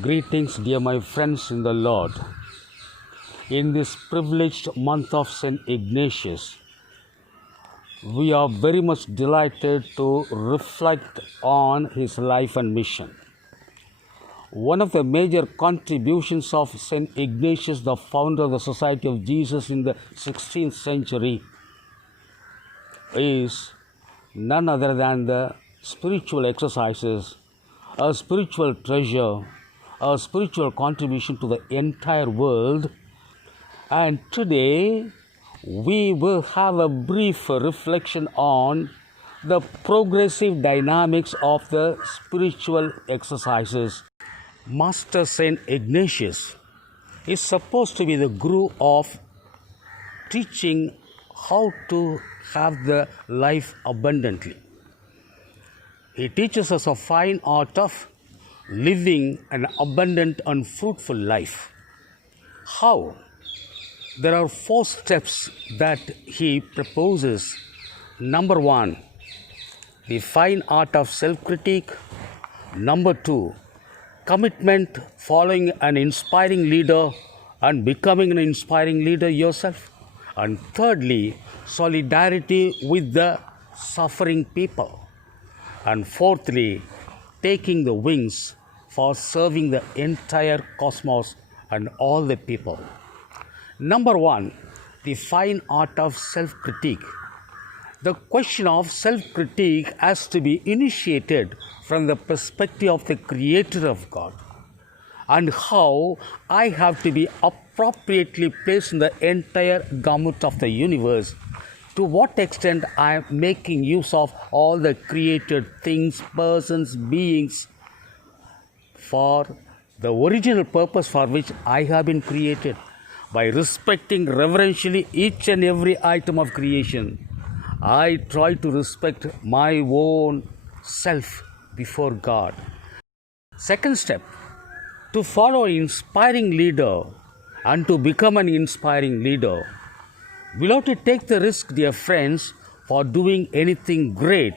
Greetings, dear my friends in the Lord. In this privileged month of St. Ignatius, we are very much delighted to reflect on his life and mission. One of the major contributions of St. Ignatius, the founder of the Society of Jesus in the 16th century, is none other than the spiritual exercises, a spiritual treasure, a spiritual contribution to the entire world. And today we will have a brief reflection on the progressive dynamics of the spiritual exercises. Master St. Ignatius is supposed to be the guru of teaching how to have the life abundantly. He teaches us a fine art of living an abundant and fruitful life. How? There are 4 steps that he proposes. Number 1, the fine art of self-critique. Number 2, commitment, following an inspiring leader and becoming an inspiring leader yourself. And thirdly, solidarity with the suffering people. And fourthly, taking the wings for serving the entire cosmos and all the people. Number 1, the fine art of self-critique. The question of self-critique has to be initiated from the perspective of the Creator of God, and how I have to be appropriately placed in the entire gamut of the universe. To what extent I am making use of all the created things, persons, beings for the original purpose for which I have been created. By respecting reverentially each and every item of creation, I try to respect my own self before God. Second step, to follow an inspiring leader and to become an inspiring leader. We'll have to take the risk, dear friends, for doing anything great,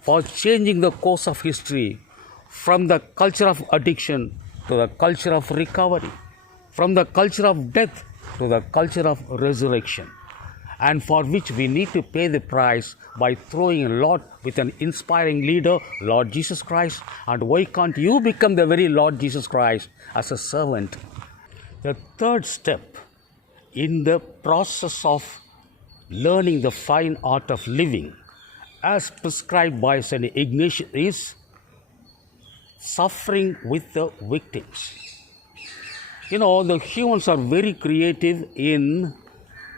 for changing the course of history from the culture of addiction to the culture of recovery, from the culture of death to the culture of resurrection, and for which we need to pay the price by throwing a lot with an inspiring leader, Lord Jesus Christ. And why can't you become the very Lord Jesus Christ as a servant? The third step in the process of learning the fine art of living, as prescribed by St. Ignatius, is suffering with the victims. The humans are very creative in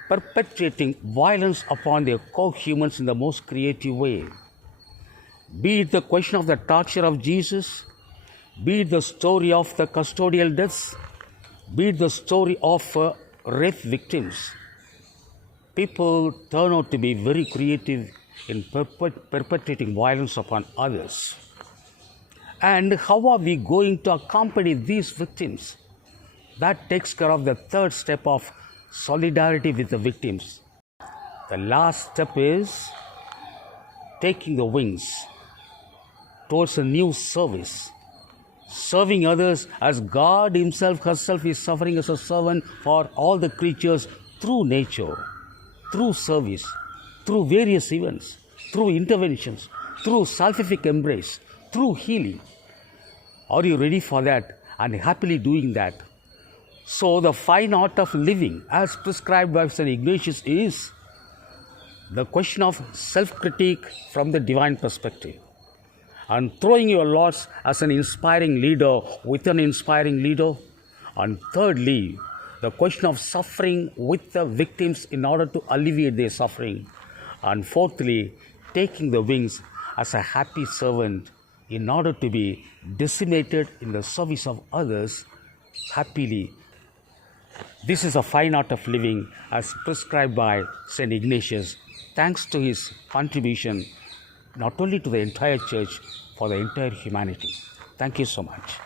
perpetrating violence upon their co-humans in the most creative way. Be it the question of the torture of Jesus, be it the story of the custodial deaths, be it the story of rape victims. People turn out to be very creative in perpetrating violence upon others. And how are we going to accompany these victims? That takes care of the third step of solidarity with the victims. The last step is taking the wings towards a new service, serving others as God Himself, herself is suffering as a servant for all the creatures through nature, through service, through various events, through interventions, through salvific embrace, through healing. Are you ready for that and happily doing that? So the fine art of living, as prescribed by St. Ignatius, is the question of self-critique from the divine perspective, and throwing your lots as an inspiring leader with an inspiring leader. And thirdly, the question of suffering with the victims in order to alleviate their suffering. And fourthly, taking the wings as a happy servant in order to be decimated in the service of others happily. This is a fine art of living as prescribed by St. Ignatius, thanks to his contribution not only to the entire church, for the entire humanity. Thank you so much.